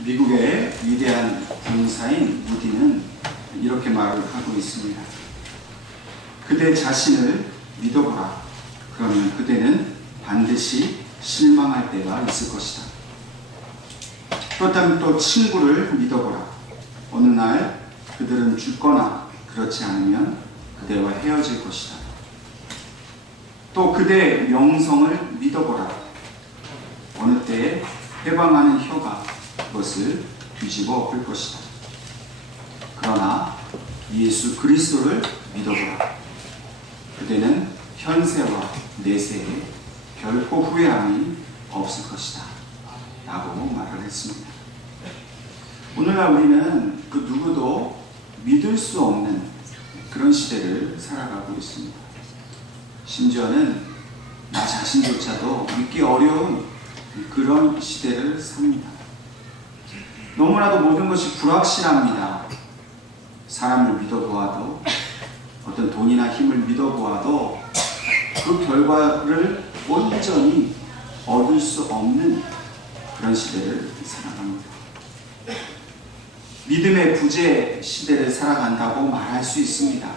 미국의 위대한 군사인 무디는 이렇게 말을 하고 있습니다. 그대 자신을 믿어보라. 그러면 그대는 반드시 실망할 때가 있을 것이다. 그렇다면 또 친구를 믿어보라. 어느 날 그들은 죽거나 그렇지 않으면 그대와 헤어질 것이다. 또 그대의 명성을 믿어보라. 어느 때에 해방하는 혀가 그것을 뒤집어 엎을 것이다. 그러나 예수 그리스도를 믿어보라. 그대는 현세와 내세에 결코 후회함이 없을 것이다. 라고 말을 했습니다. 오늘날 우리는 그 누구도 믿을 수 없는 그런 시대를 살아가고 있습니다. 심지어는 나 자신조차도 믿기 어려운 그런 시대를 삽니다. 너무나도 모든 것이 불확실합니다. 사람을 믿어보아도, 어떤 돈이나 힘을 믿어보아도 그 결과를 온전히 얻을 수 없는 그런 시대를 살아갑니다. 믿음의 부재 시대를 살아간다고 말할 수 있습니다.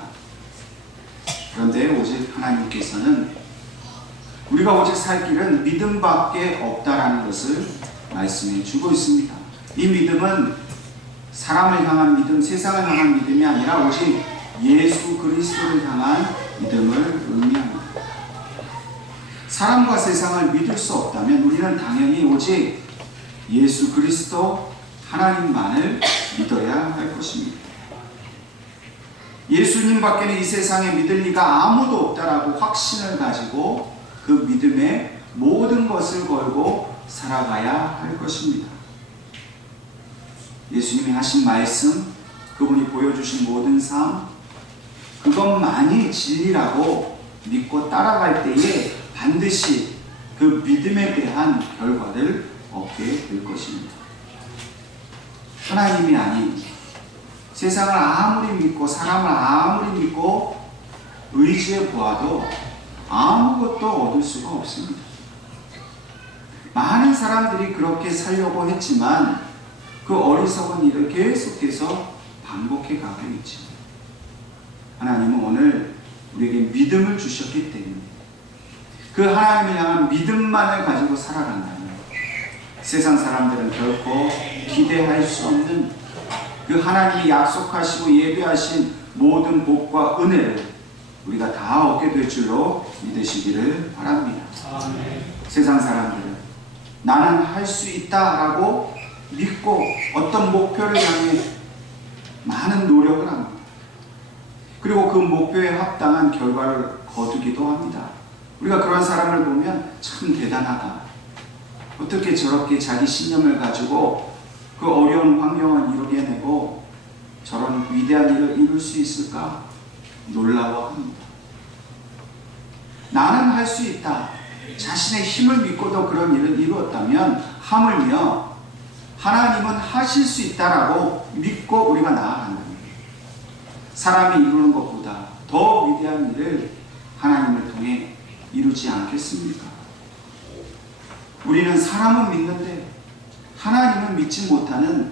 그런데 오직 하나님께서는 우리가 오직 살 길은 믿음밖에 없다라는 것을 말씀해 주고 있습니다. 이 믿음은 사람을 향한 믿음, 세상을 향한 믿음이 아니라 오직 예수 그리스도를 향한 믿음을 의미합니다. 사람과 세상을 믿을 수 없다면 우리는 당연히 오직 예수 그리스도 하나님만을 믿어야 할 것입니다. 예수님 밖에는 이 세상에 믿을 리가 아무도 없다라고 확신을 가지고 그 믿음에 모든 것을 걸고 살아가야 할 것입니다. 예수님이 하신 말씀, 그분이 보여주신 모든 삶, 그것만이 진리라고 믿고 따라갈 때에 반드시 그 믿음에 대한 결과를 얻게 될 것입니다. 하나님이 아닌 세상을 아무리 믿고 사람을 아무리 믿고 의지해 보아도 아무것도 얻을 수가 없습니다. 많은 사람들이 그렇게 살려고 했지만 그 어리석은 일을 계속해서 반복해 가고 있죠. 하나님은 오늘 우리에게 믿음을 주셨기 때문에 그 하나님을 향한 믿음만을 가지고 살아간다면 세상 사람들은 결코 기대할 수 없는 그 하나님이 약속하시고 예비하신 모든 복과 은혜를 우리가 다 얻게 될 줄로 믿으시기를 바랍니다. 아멘. 세상 사람들은 나는 할 수 있다라고 믿고 어떤 목표를 향해 많은 노력을 합니다. 그리고 그 목표에 합당한 결과를 거두기도 합니다. 우리가 그런 사람을 보면 참 대단하다. 어떻게 저렇게 자기 신념을 가지고 그 어려운 환경을 이루게내고 저런 위대한 일을 이룰 수 있을까? 놀라워합니다. 나는 할 수 있다. 자신의 힘을 믿고도 그런 일을 이루었다면 하물며 하나님은 하실 수 있다라고 믿고 우리가 나아간다면 사람이 이루는 것보다 더 위대한 일을 하나님을 통해 이루지 않겠습니까? 우리는 사람은 믿는데 하나님은 믿지 못하는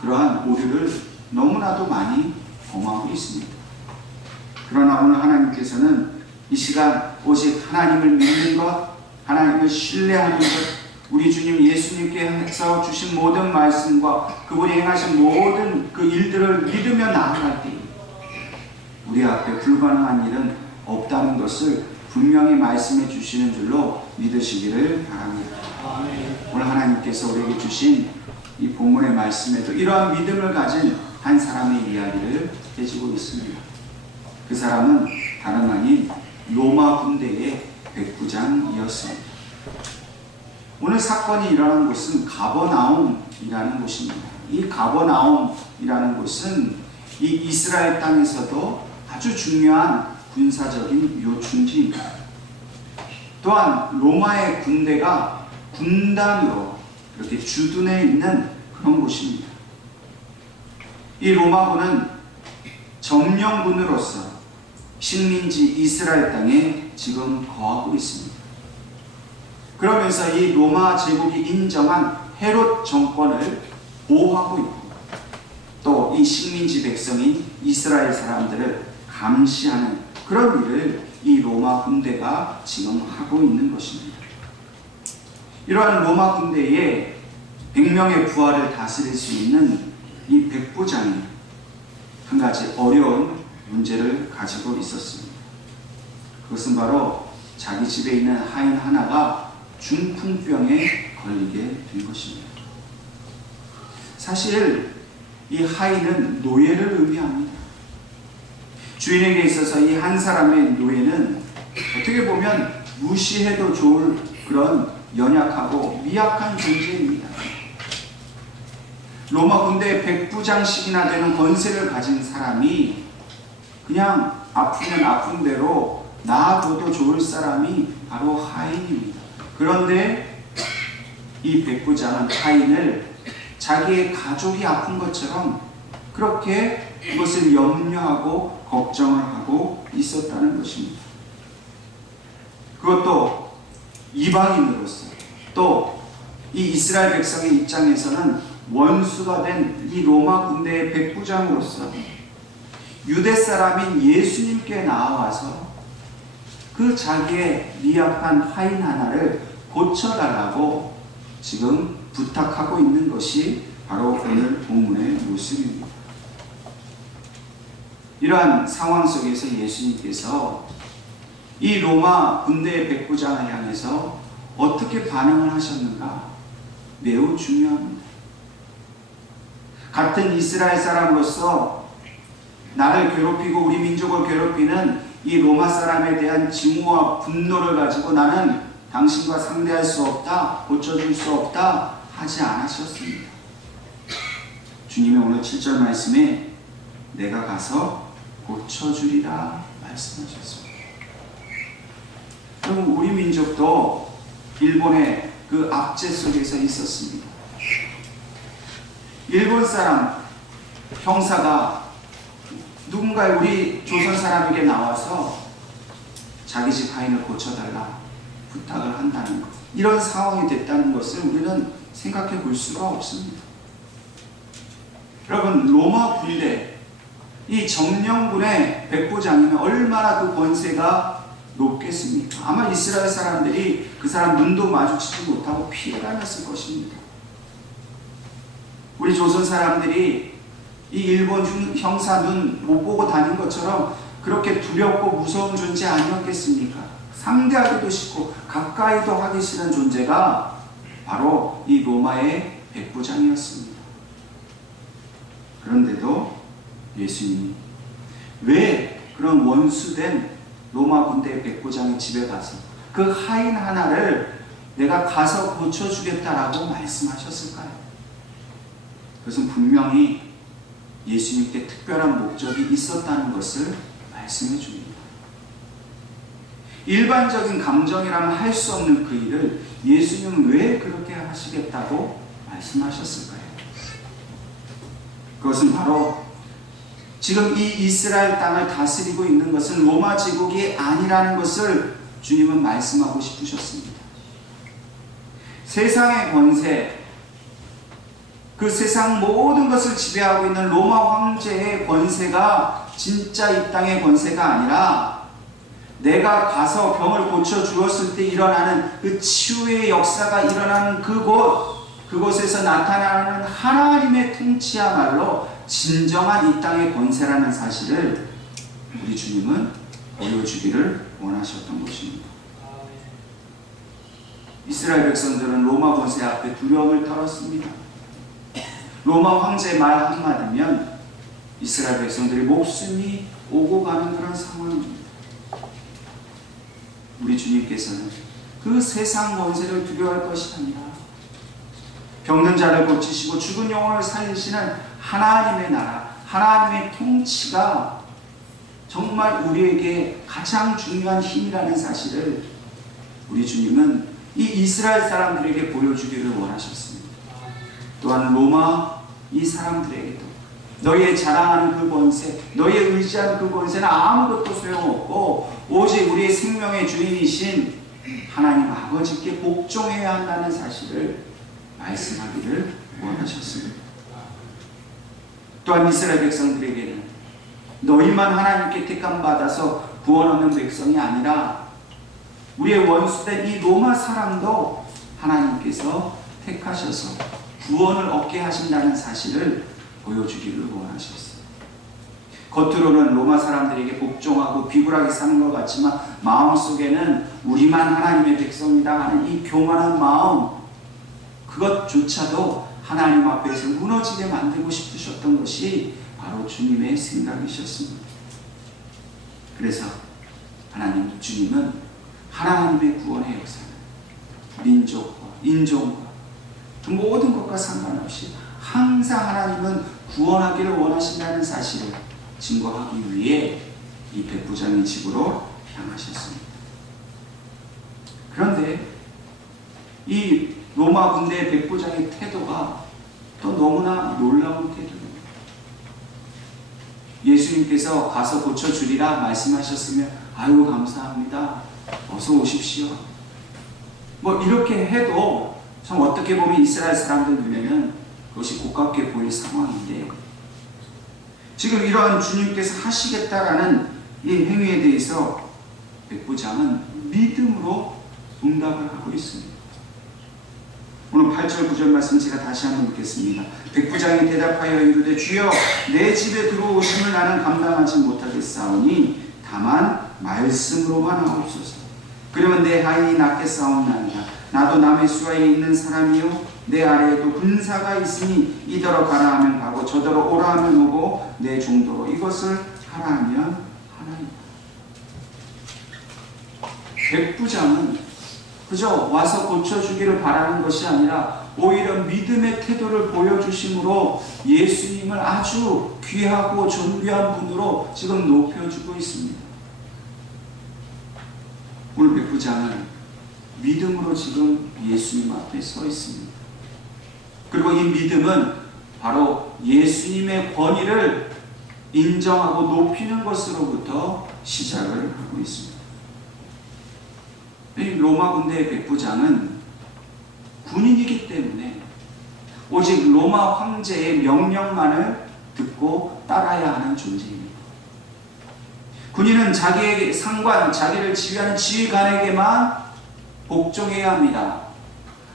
그러한 오류를 너무나도 많이 범하고 있습니다. 그러나 오늘 하나님께서는 이 시간 오직 하나님을 믿는 것, 하나님을 신뢰하는 것, 우리 주님 예수님께서 주신 모든 말씀과 그분이 행하신 모든 그 일들을 믿으며 나아갈 때 우리 앞에 불가능한 일은 없다는 것을 분명히 말씀해 주시는 줄로 믿으시기를 바랍니다. 오늘 하나님께서 우리에게 주신 이 본문의 말씀에도 이러한 믿음을 가진 한 사람의 이야기를 해주고 있습니다. 그 사람은 다름 아닌 로마 군대의 백부장이었습니다. 오늘 사건이 일어난 곳은 가버나움이라는 곳입니다. 이 가버나움이라는 곳은 이 이스라엘 땅에서도 아주 중요한 군사적인 요충지입니다. 또한 로마의 군대가 군단으로 이렇게 주둔해 있는 그런 곳입니다. 이 로마군은 점령군으로서 식민지 이스라엘 땅에 지금 거하고 있습니다. 그러면서 이 로마 제국이 인정한 헤롯 정권을 보호하고 있고 또 이 식민지 백성인 이스라엘 사람들을 감시하는 그런 일을 이 로마 군대가 지금 하고 있는 것입니다. 이러한 로마 군대에 100명의 부하를 다스릴 수 있는 이 백부장이 한 가지 어려운 문제를 가지고 있었습니다. 그것은 바로 자기 집에 있는 하인 하나가 중풍병에 걸리게 된 것입니다. 사실 이 하인은 노예를 의미합니다. 주인에게 있어서 이 한 사람의 노예는 어떻게 보면 무시해도 좋을 그런 연약하고 미약한 존재입니다. 로마 군대의 백부장씩이나 되는 권세를 가진 사람이 그냥 아프면 아픈 대로 놔둬도 좋을 사람이 바로 하인입니다. 그런데 이 백부장은 하인을 자기의 가족이 아픈 것처럼 그렇게 그것을 염려하고 걱정을 하고 있었다는 것입니다. 그것도 이방인으로서 또 이 이스라엘 백성의 입장에서는 원수가 된 이 로마 군대의 백부장으로서 유대 사람인 예수님께 나와서 그 자기의 미약한 하인 하나를 고쳐달라고 지금 부탁하고 있는 것이 바로 오늘 본문의 모습입니다. 이러한 상황 속에서 예수님께서 이 로마 군대의 백부장을 향해서 어떻게 반응을 하셨는가 매우 중요합니다. 같은 이스라엘 사람으로서 나를 괴롭히고 우리 민족을 괴롭히는 이 로마 사람에 대한 증오와 분노를 가지고 나는 당신과 상대할 수 없다, 고쳐줄 수 없다 하지 않으셨습니다. 주님의 오늘 7절 말씀에 내가 가서 고쳐주리라 말씀하셨습니다. 그럼 우리 민족도 일본의 그 압제 속에서 있었습니다. 일본 사람 형사가 누군가 우리 조선 사람에게 나와서 자기 집 하인을 고쳐달라 부탁을 한다는 것, 이런 상황이 됐다는 것을 우리는 생각해 볼 수가 없습니다. 여러분, 로마 군대 이 점령군의 백부장이면 얼마나 그 권세가 높겠습니까? 아마 이스라엘 사람들이 그 사람 눈도 마주치지 못하고 피해 다녔을 것입니다. 우리 조선 사람들이 이 일본 형사 눈 못 보고 다닌 것처럼 그렇게 두렵고 무서운 존재 아니었겠습니까? 상대하기도 싫고 가까이도 하기 싫은 존재가 바로 이 로마의 백부장이었습니다. 그런데도 예수님이 왜 그런 원수된 로마 군대의 백부장의 집에 가서 그 하인 하나를 내가 가서 고쳐주겠다라고 말씀하셨을까요? 그것은 분명히 예수님께 특별한 목적이 있었다는 것을 말씀해 줍니다. 일반적인 감정이라면 할 수 없는 그 일을 예수님은 왜 그렇게 하시겠다고 말씀하셨을까요? 그것은 바로 지금 이 이스라엘 땅을 다스리고 있는 것은 로마 제국이 아니라는 것을 주님은 말씀하고 싶으셨습니다. 세상의 권세, 그 세상 모든 것을 지배하고 있는 로마 황제의 권세가 진짜 이 땅의 권세가 아니라 내가 가서 병을 고쳐주었을 때 일어나는 그 치유의 역사가 일어나는 그곳에서 나타나는 하나님의 통치야말로 진정한 이 땅의 권세라는 사실을 우리 주님은 보여주기를 원하셨던 것입니다. 이스라엘 백성들은 로마 권세 앞에 두려움을 떨었습니다. 로마 황제의 말 한마디면 이스라엘 백성들이 목숨이 오고 가는 그런 상황입니다. 우리 주님께서는 그 세상 권세를 두려워할 것이 아니라 병든 자를 고치시고 죽은 영혼을 살리시는 하나님의 나라, 하나님의 통치가 정말 우리에게 가장 중요한 힘이라는 사실을 우리 주님은 이 이스라엘 사람들에게 보여주기를 원하셨습니다. 또한 로마 이 사람들에게도 너희의 자랑하는 그 권세, 너희의 의지하는 그 권세는 아무것도 소용없고 오직 우리의 생명의 주인이신 하나님 아버지께 복종해야 한다는 사실을 말씀하기를 원하셨습니다. 또한 이스라엘 백성들에게는 너희만 하나님께 택함 받아서 구원 얻는 백성이 아니라 우리의 원수된 이 로마 사람도 하나님께서 택하셔서 구원을 얻게 하신다는 사실을 보여주기를 원하셨어요. 겉으로는 로마 사람들에게 복종하고 비굴하게 사는 것 같지만 마음속에는 우리만 하나님의 백성이다 하는 이 교만한 마음, 그것조차도 하나님 앞에서 무너지게 만들고 싶으셨던 것이 바로 주님의 생각이셨습니다. 그래서 주님은 하나님의 구원의 역사는 민족과 인종과 그 모든 것과 상관없이 항상 하나님은 구원하기를 원하신다는 사실을 증거하기 위해 이 백부장의 집으로 향하셨습니다. 그런데 이 로마 군대의 백부장의 태도가 또 너무나 놀라운 태도입니다. 예수님께서 가서 고쳐주리라 말씀하셨으면 아유 감사합니다. 어서 오십시오. 뭐 이렇게 해도 참 어떻게 보면 이스라엘 사람들 눈에는 그것이 고깝게 보일 상황인데 지금 이러한 주님께서 하시겠다라는 이 행위에 대해서 백부장은 믿음으로 응답을 하고 있습니다. 오늘 8절 9절 말씀 제가 다시 한번 읽겠습니다. 백부장이 대답하여 이르되 주여 내 집에 들어오심을 나는 감당하지 못하겠사오니 다만 말씀으로만 하옵소서. 그러면 내 하인이 낫겠사옵나이다. 나도 남의 수하에 있는 사람이요 내 아래에도 군사가 있으니 이더러 가라 하면 가고 저더러 오라 하면 오고 내 종도로 이것을 하라 하면 하나이다. 백부장은 그저 와서 고쳐주기를 바라는 것이 아니라 오히려 믿음의 태도를 보여주심으로 예수님을 아주 귀하고 존귀한 분으로 지금 높여주고 있습니다. 오늘 백부장은 믿음으로 지금 예수님 앞에 서 있습니다. 그리고 이 믿음은 바로 예수님의 권위를 인정하고 높이는 것으로부터 시작을 하고 있습니다. 이 로마 군대의 백부장은 군인이기 때문에 오직 로마 황제의 명령만을 듣고 따라야 하는 존재입니다. 군인은 자기의 상관, 자기를 지휘하는 지휘관에게만 복종해야 합니다.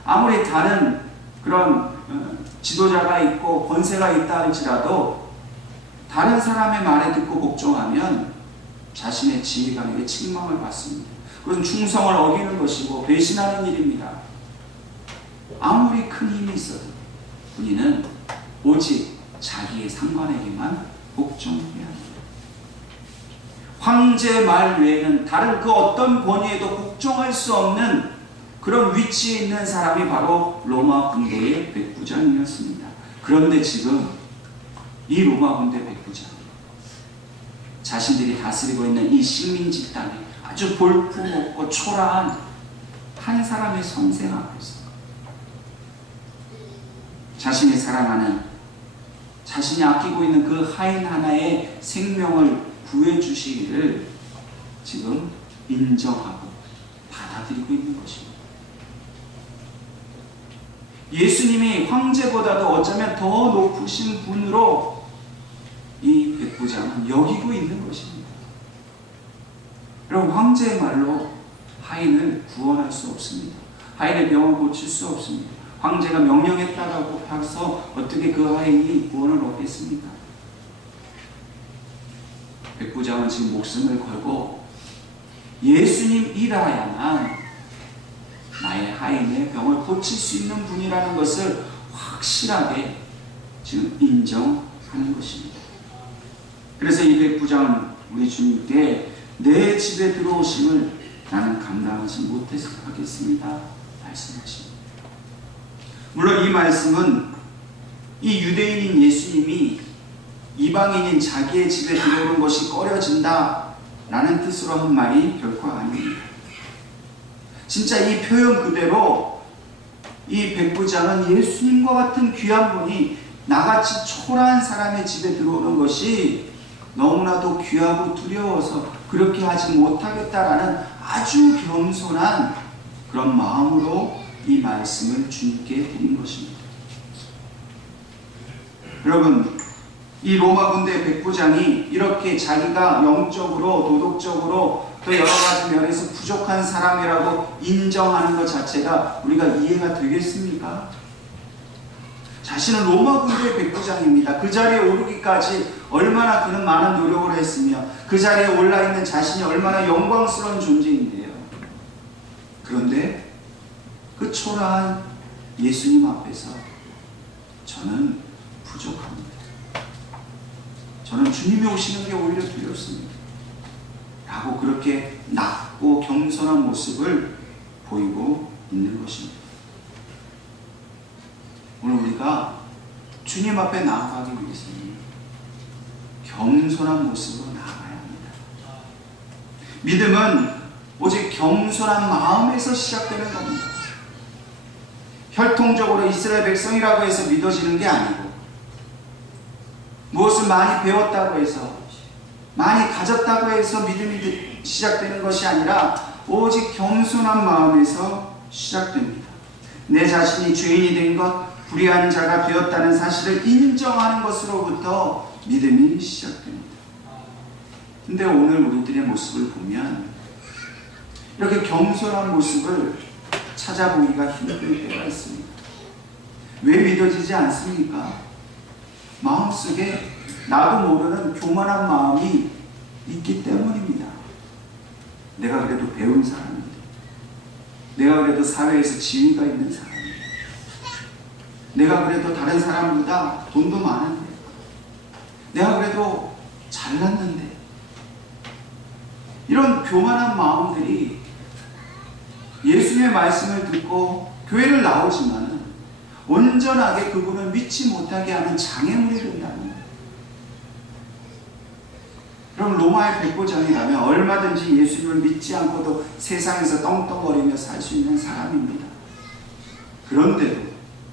아무리 다른 그런 지도자가 있고 권세가 있다 할지라도 다른 사람의 말에 듣고 복종하면 자신의 지휘관에게 책망을 받습니다. 그건 충성을 어기는 것이고 배신하는 일입니다. 아무리 큰 힘이 있어도 군인은 오직 자기의 상관에게만 복종해야 합니다. 황제 말 외에는 다른 그 어떤 권위에도 복종할 수 없는 그런 위치에 있는 사람이 바로 로마 군대의 백부장이었습니다. 그런데 지금 이 로마 군대 백부장, 자신들이 다스리고 있는 이 식민 집단에 아주 볼품없고 초라한 한 사람의 선생 앞에서 자신이 사랑하는, 자신이 아끼고 있는 그 하인 하나의 생명을 구해주시기를 지금 인정하고 받아들이고 있는 것입니다. 예수님이 황제보다도 어쩌면 더 높으신 분으로 이 백부장은 여기고 있는 것입니다. 여러분, 황제의 말로 하인을 구원할 수 없습니다. 하인의 병을 고칠 수 없습니다. 황제가 명령했다라고 해서 어떻게 그 하인이 구원을 얻겠습니까? 백부장은 지금 목숨을 걸고 예수님 이라야만 나의 하인의 병을 고칠 수 있는 분이라는 것을 확실하게 지금 인정하는 것입니다. 그래서 이 백부장은 우리 주님께 내 집에 들어오심을 나는 감당하지 못하겠습니다 말씀하십니다. 물론 이 말씀은 이 유대인인 예수님이 이방인인 자기의 집에 들어오는 것이 꺼려진다 라는 뜻으로 한 말이 결코 아닙니다. 진짜 이 표현 그대로 이 백부장은 예수님과 같은 귀한 분이 나같이 초라한 사람의 집에 들어오는 것이 너무나도 귀하고 두려워서 그렇게 하지 못하겠다라는 아주 겸손한 그런 마음으로 이 말씀을 주님께 드린 것입니다. 여러분, 이 로마 군대 백부장이 이렇게 자기가 영적으로 도덕적으로 또 여러 가지 면에서 부족한 사람이라고 인정하는 것 자체가 우리가 이해가 되겠습니까? 자신은 로마 군대의 백부장입니다. 그 자리에 오르기까지 얼마나 그는 많은 노력을 했으며 그 자리에 올라있는 자신이 얼마나 영광스러운 존재인데요. 그런데 그 초라한 예수님 앞에서 저는 부족합니다. 저는 주님이 오시는 게 오히려 두렵습니다. 라고 그렇게 낮고 겸손한 모습을 보이고 있는 것입니다. 오늘 우리가 주님 앞에 나아가기 위해서는 겸손한 모습으로 나아가야 합니다. 믿음은 오직 겸손한 마음에서 시작되는 겁니다. 혈통적으로 이스라엘 백성이라고 해서 믿어지는 게 아니고 무엇을 많이 배웠다고 해서 많이 가졌다고 해서 믿음이 시작되는 것이 아니라 오직 겸손한 마음에서 시작됩니다. 내 자신이 죄인이 된 것, 불의한 자가 되었다는 사실을 인정하는 것으로부터 믿음이 시작됩니다. 근데 오늘 우리들의 모습을 보면 이렇게 겸손한 모습을 찾아보기가 힘들 때가 있습니다. 왜 믿어지지 않습니까? 마음속에 나도 모르는 교만한 마음이 있기 때문입니다. 내가 그래도 배운 사람인데, 내가 그래도 사회에서 지위가 있는 사람인데, 내가 그래도 다른 사람보다 돈도 많은데, 내가 그래도 잘났는데, 이런 교만한 마음들이 예수님의 말씀을 듣고 교회를 나오지만 온전하게 그분을 믿지 못하게 하는 장애물이 된다는 거예요. 그럼 로마의 백부장이라면 얼마든지 예수님을 믿지 않고도 세상에서 떵떵거리며 살 수 있는 사람입니다. 그런데도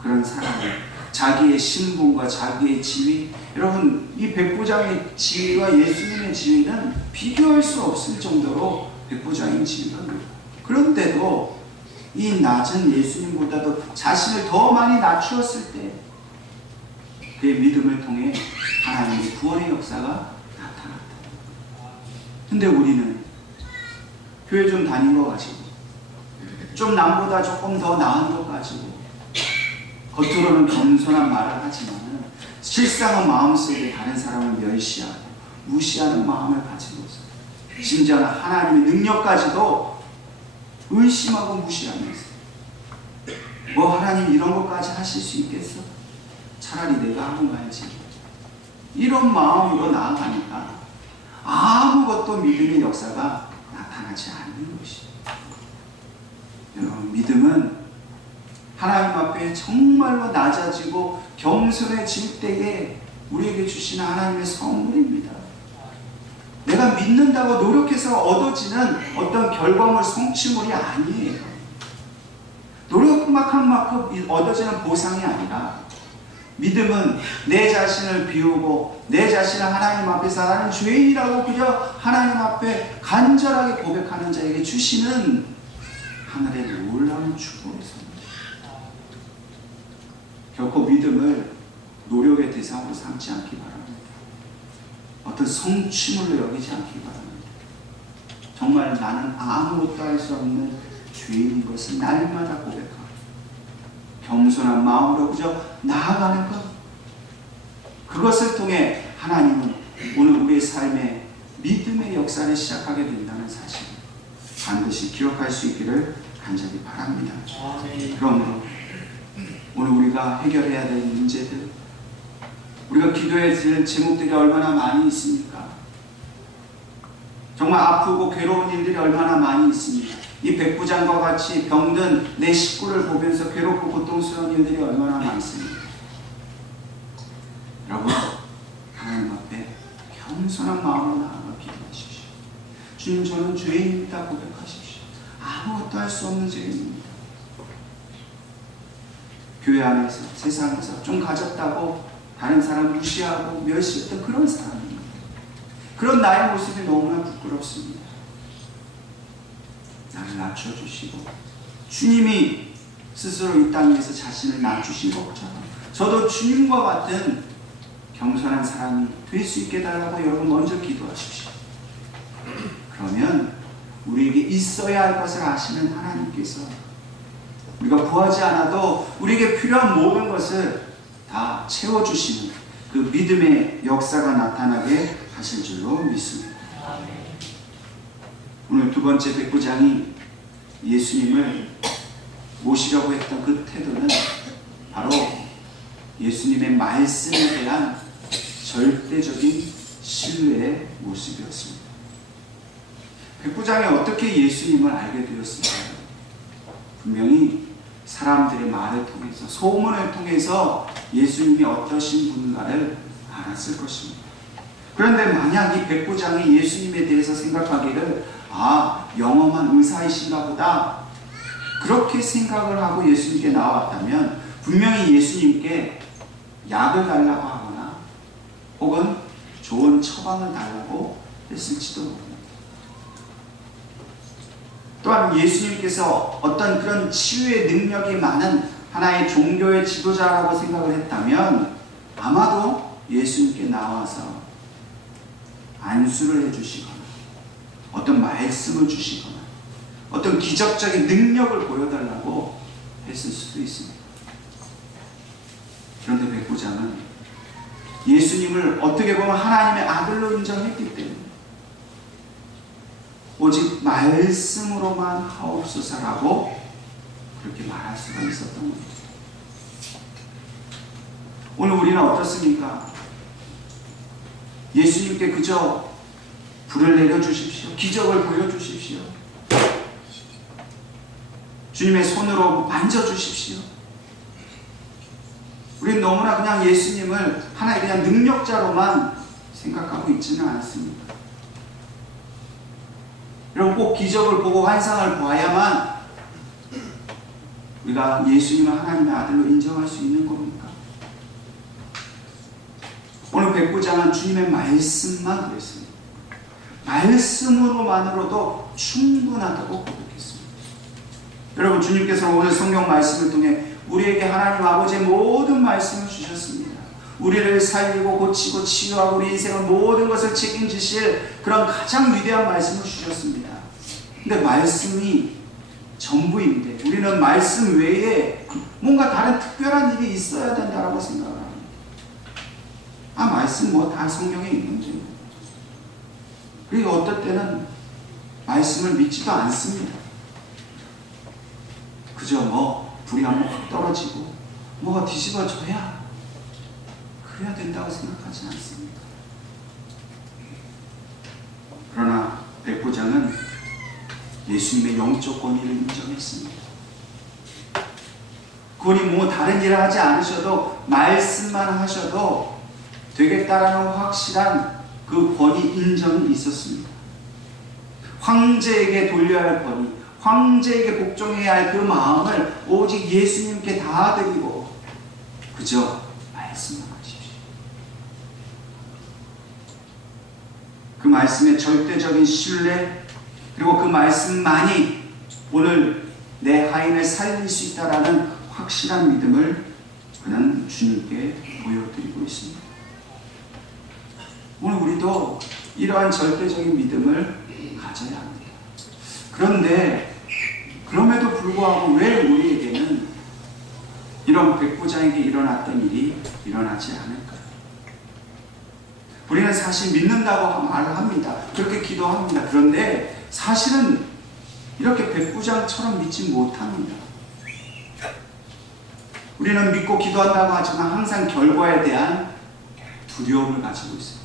그런 사람은 자기의 신분과 자기의 지위, 여러분 이 백부장의 지위와 예수님의 지위는 비교할 수 없을 정도로 백부장의 지위가 높아요. 그런데도 이 낮은 예수님보다도 자신을 더 많이 낮추었을 때 그의 믿음을 통해 하나님의 구원의 역사가 나타났다. 근데 우리는 교회 좀 다닌 거 가지고 좀 남보다 조금 더 나은 것 가지고 겉으로는 겸손한 말을 하지만 실상은 마음속에 다른 사람을 멸시하고 무시하는 마음을 가지고 있어요. 심지어는 하나님의 능력까지도 의심하고 무시하면서 뭐 하나님 이런 것까지 하실 수 있겠어? 차라리 내가 하고 말지. 이런 마음으로 나아가니까 아무것도 믿음의 역사가 나타나지 않는 것입니다. 여러분 믿음은 하나님 앞에 정말로 낮아지고 겸손해질 때에 우리에게 주시는 하나님의 선물입니다. 내가 믿는다고 노력해서 얻어지는 어떤 결과물 성취물이 아니에요. 노력한 만큼 얻어지는 보상이 아니라 믿음은 내 자신을 비우고 내 자신을 하나님 앞에서 나는 죄인이라고 그저 하나님 앞에 간절하게 고백하는 자에게 주시는 하늘의 놀라운 축복의 선물. 결코 믿음을 노력의 대상으로 삼지 않기 바랍니다. 어떤 성취물로 여기지 않기 바랍니다. 정말 나는 아무것도 할 수 없는 죄인인 것을 날마다 고백하고 겸손한 마음으로 그저 나아가는 것, 그것을 통해 하나님은 오늘 우리의 삶에 믿음의 역사를 시작하게 된다는 사실을 반드시 기억할 수 있기를 간절히 바랍니다. 그러므로 오늘 우리가 해결해야 될 문제들, 우리가 기도해야 될 제목들이 얼마나 많이 있습니까? 정말 아프고 괴로운 일들이 얼마나 많이 있습니까? 이 백부장과 같이 병든 내 식구를 보면서 괴롭고 고통스러운 일들이 얼마나 많습니까? 여러분, 하나님 앞에 겸손한 마음으로 나아가 기도하십시오. 주님, 저는 죄인입니다 고백하십시오. 아무것도 할 수 없는 죄인입니다. 교회 안에서, 세상에서 좀 가졌다고 다른 사람 무시하고 멸시했던 그런 사람입니다. 그런 나의 모습이 너무나 부끄럽습니다. 나를 낮춰주시고 주님이 스스로 이 땅에서 자신을 낮추신 것처럼 저도 주님과 같은 겸손한 사람이 될 수 있게 달라고 여러분 먼저 기도하십시오. 그러면 우리에게 있어야 할 것을 아시는 하나님께서 우리가 구하지 않아도 우리에게 필요한 모든 것을 다 채워주시는 그 믿음의 역사가 나타나게 하실 줄로 믿습니다. 오늘 두 번째 백부장이 예수님을 모시려고 했던 그 태도는 바로 예수님의 말씀에 대한 절대적인 신뢰의 모습이었습니다. 백부장이 어떻게 예수님을 알게 되었습니까? 분명히 사람들의 말을 통해서, 소문을 통해서 예수님이 어떠신 분인가를 알았을 것입니다. 그런데 만약 이 백부장이 예수님에 대해서 생각하기를 영험한 의사이신가 보다, 그렇게 생각을 하고 예수님께 나왔다면 분명히 예수님께 약을 달라고 하거나 혹은 좋은 처방을 달라고 했을지도 모릅니다. 또한 예수님께서 어떤 그런 치유의 능력이 많은 하나의 종교의 지도자라고 생각을 했다면 아마도 예수님께 나와서 안수를 해주시거나 어떤 말씀을 주시거나 어떤 기적적인 능력을 보여달라고 했을 수도 있습니다. 그런데 백부장은 예수님을 어떻게 보면 하나님의 아들로 인정했기 때문에 오직 말씀으로만 하옵소서라고 그렇게 말할 수가 있었던 겁니다. 오늘 우리는 어떻습니까? 예수님께 그저 불을 내려주십시오. 기적을 보여주십시오. 주님의 손으로 만져주십시오. 우리는 너무나 그냥 예수님을 하나의 그냥 능력자로만 생각하고 있지는 않습니다. 여러분, 꼭 기적을 보고 환상을 보아야만 우리가 예수님을 하나님의 아들로 인정할 수 있는 겁니까? 오늘 백부장은 주님의 말씀만 그랬습니다. 말씀으로만으로도 충분하다고 고백했습니다. 여러분, 주님께서 오늘 성경 말씀을 통해 우리에게 하나님 아버지의 모든 말씀을 주셨습니다. 우리를 살리고 고치고 치유하고 우리 인생의 모든 것을 책임지실 그런 가장 위대한 말씀을 주셨습니다. 근데 말씀이 전부인데 우리는 말씀 외에 뭔가 다른 특별한 일이 있어야 된다고 생각을 합니다. 말씀 다 성경에 있는데. 그리고 어떨 때는 말씀을 믿지도 않습니다. 그저 불이 한번 확 떨어지고 뭐가 뒤집어져야 그래야 된다고 생각하지 않습니다. 그러나 백부장은 예수님의 영적 권위를 인정했습니다. 그분이 다른 일을 하지 않으셔도 말씀만 하셔도 되겠다라는 확실한 그 권위 인정이 있었습니다. 황제에게 돌려야 할 권위, 황제에게 복종해야 할 그 마음을 오직 예수님께 다 드리고 그저 말씀만 하십시오. 그 말씀의 절대적인 신뢰, 그리고 그 말씀만이 오늘 내 하인을 살릴 수 있다라는 확실한 믿음을 그는 주님께 보여드리고 있습니다. 오늘 우리도 이러한 절대적인 믿음을 가져야 합니다. 그런데 그럼에도 불구하고 왜 우리에게는 이런 백부장에게 일어났던 일이 일어나지 않을까요? 우리는 사실 믿는다고 말을 합니다. 그렇게 기도합니다. 그런데 사실은 이렇게 백부장처럼 믿지 못합니다. 우리는 믿고 기도한다고 하지만 항상 결과에 대한 두려움을 가지고 있습니다.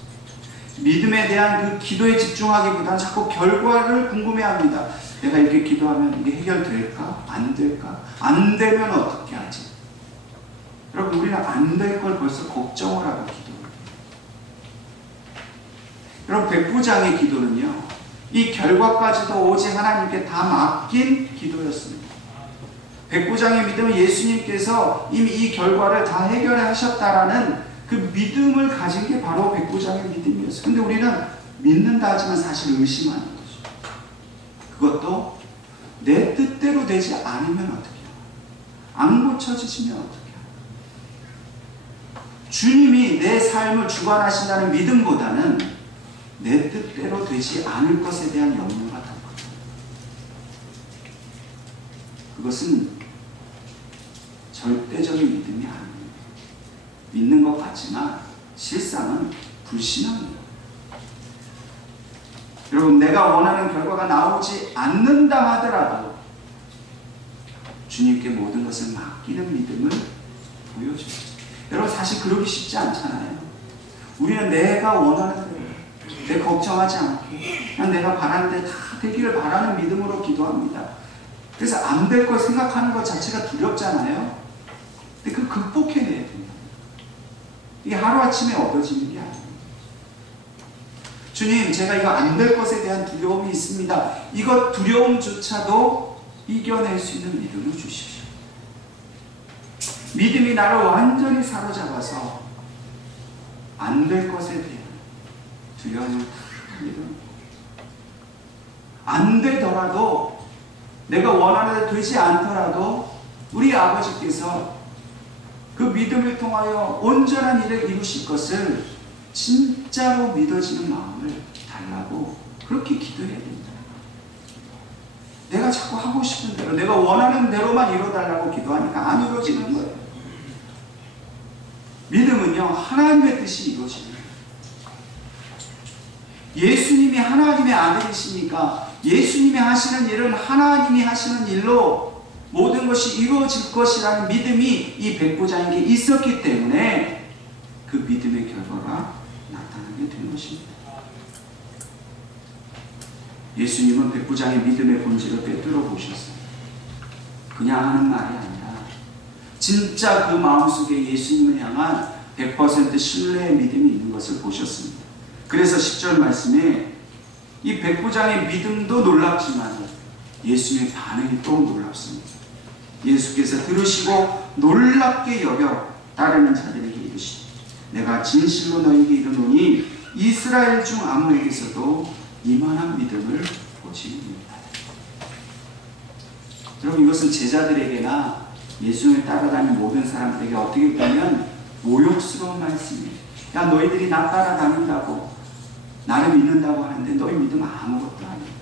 믿음에 대한 그 기도에 집중하기보다는 자꾸 결과를 궁금해합니다. 내가 이렇게 기도하면 이게 해결될까? 안 될까? 안 되면 어떻게 하지? 여러분, 우리는 안 될 걸 벌써 걱정을 하고 기도해요. 여러분, 백부장의 기도는요, 이 결과까지도 오직 하나님께 다 맡긴 기도였습니다. 백부장의 믿음은 예수님께서 이미 이 결과를 다 해결해 하셨다라는 그 믿음을 가진 게 바로 백부장의 믿음이었어요. 근데 우리는 믿는다 하지만 사실 의심하는 거죠. 그것도 내 뜻대로 되지 않으면 어떻게 해요? 안 고쳐지시면 어떻게 해요? 주님이 내 삶을 주관하신다는 믿음보다는 내 뜻대로 되지 않을 것에 대한 염려가 더 커요. 그것은 절대적인 믿음이 아닙니다. 믿는 것 같지만 실상은 불신앙입니다. 여러분, 내가 원하는 결과가 나오지 않는다 하더라도 주님께 모든 것을 맡기는 믿음을 보여줘요. 여러분, 사실 그러기 쉽지 않잖아요. 우리는 내가 원하는 대로, 내 걱정하지 않고 그냥 내가 바라는 데 다 되기를 바라는 믿음으로 기도합니다. 그래서 안 될 걸 생각하는 것 자체가 두렵잖아요. 근데 그걸 극복해내야 됩니다. 이게 하루아침에 얻어지는 게 아니에요. 주님, 제가 이거 안 될 것에 대한 두려움이 있습니다. 이것 두려움조차도 이겨낼 수 있는 믿음을 주십시오. 믿음이 나를 완전히 사로잡아서 안 될 것에 대한 두려움을 다 믿음. 안 되더라도, 내가 원하는 데 되지 않더라도 우리 아버지께서 그 믿음을 통하여 온전한 일을 이루실 것을 진짜로 믿어지는 마음을 달라고 그렇게 기도해야 됩니다. 내가 자꾸 하고 싶은 대로, 내가 원하는 대로만 이루어달라고 기도하니까 안 이루어지는 거예요. 믿음은요, 하나님의 뜻이 이루어집니다. 예수님이 하나님의 아들이시니까 예수님이 하시는 일은 하나님이 하시는 일로 모든 것이 이루어질 것이라는 믿음이 이 백부장에게 있었기 때문에 그 믿음의 결과가 나타나게 된 것입니다. 예수님은 백부장의 믿음의 본질을 빼뚫어 보셨어요. 그냥 하는 말이 아니라 진짜 그 마음속에 예수님을 향한 100% 신뢰의 믿음이 있는 것을 보셨습니다. 그래서 10절 말씀에 이 백부장의 믿음도 놀랍지만 예수님의 반응이 또 놀랍습니다. 예수께서 들으시고 놀랍게 여겨 따르는 자들에게 이르시되 내가 진실로 너희에게 이르노니 이스라엘 중 아무에게서도 이만한 믿음을 보지 못하다. 여러분, 이것은 제자들에게나 예수님을 따라다니는 모든 사람들에게 어떻게 보면 모욕스러운 말씀이에요. 야, 너희들이 나 따라다닌다고, 나를 믿는다고 하는데 너희 믿음 아무것도 아니에요.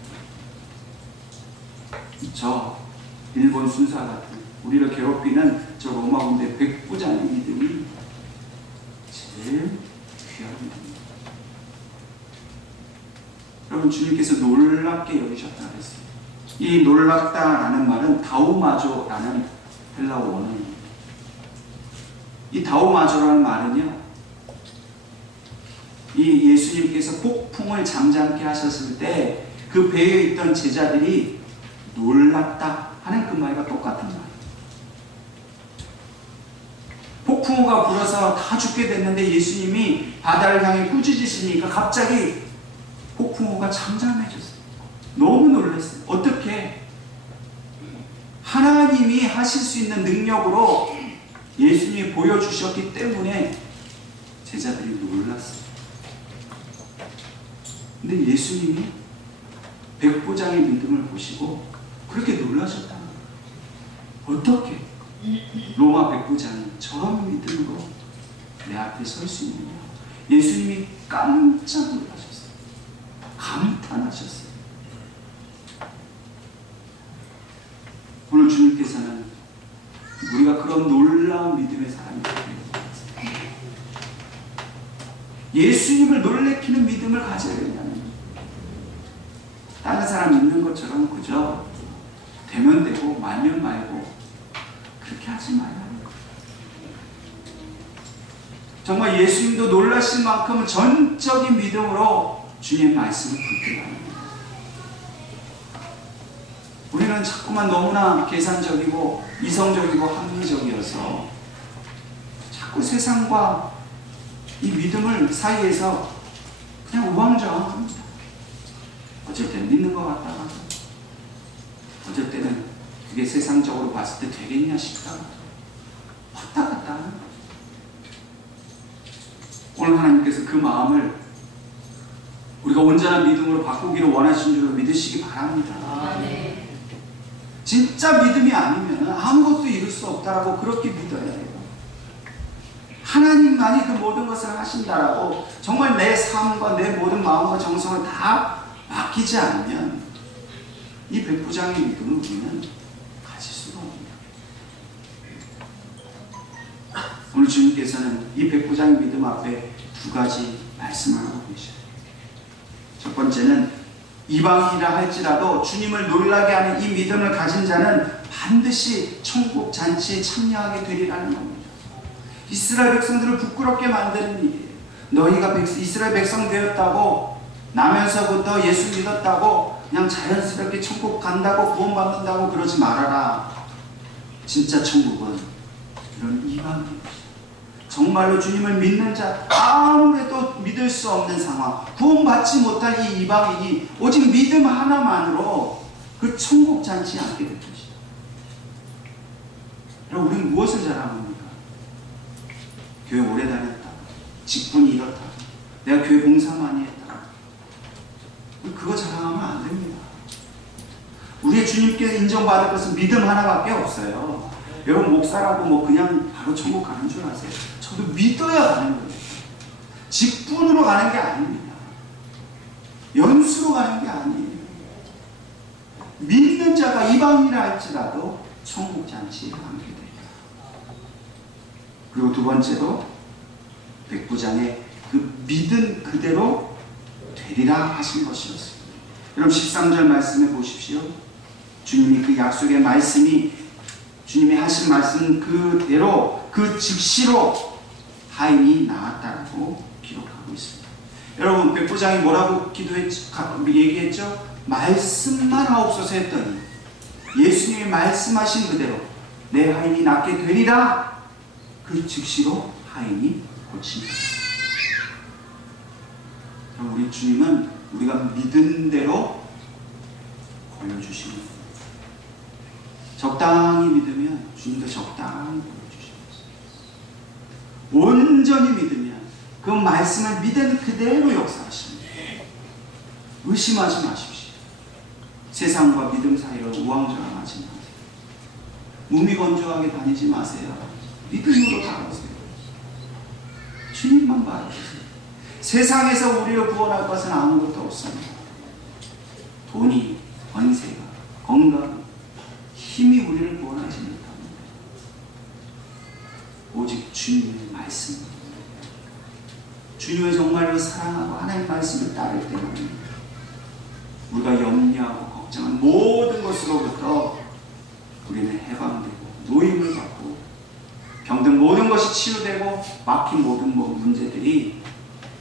저 일본 순사 같은 우리를 괴롭히는 저 로마 군대 백부장의 믿음이 제일 귀한 믿음입니다. 여러분, 주님께서 놀랍게 여기셨다 그랬어요. 이 놀랍다라는 말은 다우마조라는 헬라어 원어입니다. 이 다우마조라는 말은요, 이 예수님께서 폭풍을 잠잠케 하셨을 때 그 배에 있던 제자들이 놀랐다 하는 그 말과 똑같은 말이에요. 폭풍우가 불어서 다 죽게 됐는데 예수님이 바다를 향해 꾸짖으시니까 갑자기 폭풍우가 잠잠해졌어요. 너무 놀랐어요. 어떻게? 하나님이 하실 수 있는 능력으로 예수님이 보여주셨기 때문에 제자들이 놀랐어요. 근데 예수님이 백부장의 믿음을 보시고 그렇게 놀라셨다는 거예요. 어떻게 로마 백부장이 저런 믿음으로 내 앞에 설 수 있느냐. 예수님이 깜짝 놀라셨어요. 감탄하셨어요. 오늘 주님께서는 우리가 그런 놀라운 믿음의 사람이 되길 원하세요. 예수님을 놀래키는 믿음을 가져야 된다는 거예요. 다른 사람 믿는 것처럼 그저 되면 되고 말면 말고 그렇게 하지 말라는 거예요. 정말 예수님도 놀라실 만큼 전적인 믿음으로 주님의 말씀을 붙들어야 합니다. 우리는 자꾸만 너무나 계산적이고 이성적이고 합리적이어서 자꾸 세상과 이 믿음을 사이에서 그냥 우왕좌왕합니다. 어쩔 때는 믿는 것 같다가 어쩔 때는 그게 세상적으로 봤을 때 되겠냐 싶다가 왔다 갔다 하는 거죠. 오늘 하나님께서 그 마음을 우리가 온전한 믿음으로 바꾸기를 원하시는 줄로 믿으시기 바랍니다. 진짜 믿음이 아니면 아무것도 이룰 수 없다라고 그렇게 믿어야 해요. 하나님만이 그 모든 것을 하신다라고 정말 내 삶과 내 모든 마음과 정성을 다 맡기지 않으면 이 백부장의 믿음을 우리는 가질 수가 없습니다. 오늘 주님께서는 이 백부장의 믿음 앞에 두 가지 말씀을 하고 계셔요. 첫 번째는 이방인이라 할지라도 주님을 놀라게 하는 이 믿음을 가진 자는 반드시 천국 잔치에 참여하게 되리라는 겁니다. 이스라엘 백성들을 부끄럽게 만드는 일이에요. 너희가 이스라엘 백성 되었다고 나면서부터 예수 믿었다고 그냥 자연스럽게 천국 간다고 구원받는다고 그러지 말아라. 진짜 천국은 이런 이방인이죠. 정말로 주님을 믿는 자, 아무래도 믿을 수 없는 상황, 구원받지 못할 이 이방인이 오직 믿음 하나만으로 그 천국 잔치에 앉게 될 것이다. 그럼 우리는 무엇을 자랑하는 겁니까? 교회 오래 다녔다, 직분이 이렇다, 내가 교회 봉사 많이 했다. 그거 자랑하면 안 됩니다. 우리의 주님께 인정받을 것은 믿음 하나밖에 없어요. 여러분 목사라고 뭐 그냥 바로 천국 가는 줄 아세요? 저도 믿어야 가는 거예요. 직분으로 가는 게 아닙니다. 연수로 가는 게 아니에요. 믿는 자가 이방인이라 할지라도 천국 잔치에 앉게 돼요. 그리고 두 번째로 백부장의 그 믿은 그대로 되리라 하신 것이었습니다. 여러분 13절 말씀해 보십시오. 주님이 그 약속의 말씀이 주님이 하신 말씀 그대로 그 즉시로 하인이 나왔다고 기록하고 있습니다. 여러분 백부장이 뭐라고 얘기했죠? 말씀만 하옵소서 했더니 예수님이 말씀하신 그대로 내 하인이 낫게 되리라. 그 즉시로 하인이 고칩니다. 우리 주님은 우리가 믿은 대로 보여주시는 거예요. 적당히 믿으면 주님도 적당히 보여주십니다. 온전히 믿으면 그 말씀을 믿은 그대로 역사하십니다. 의심하지 마십시오. 세상과 믿음 사이를 우왕좌왕하지 마세요. 무미건조하게 다니지 마세요. 믿음으로 다가오세요. 주님만 바라보세요. 세상에서 우리를 구원할 것은 아무것도 없습니다. 돈이, 권세가, 건강, 힘이 우리를 구원하지 못합니다. 오직 주님의 말씀, 주님을 정말로 사랑하고 하나님 말씀을 따를 때는 우리가 염려하고 걱정한 모든 것으로부터 우리는 해방되고 노임을 받고 병든 모든 것이 치유되고 막힌 모든 문제들이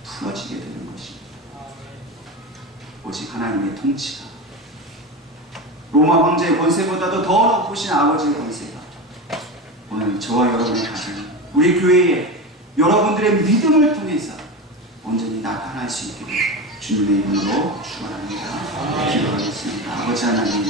풀어지게 되는 것입니다. 오직 하나님의 통치가 로마 황제의 권세보다도 더 높으신 아버지의 권세가 오늘 저와 여러분의 가정, 우리 교회에 여러분들의 믿음을 통해서 온전히 나타날 수 있게 주님의 이름으로 축원합니다. 기도하겠습니다. 아버지 하나님.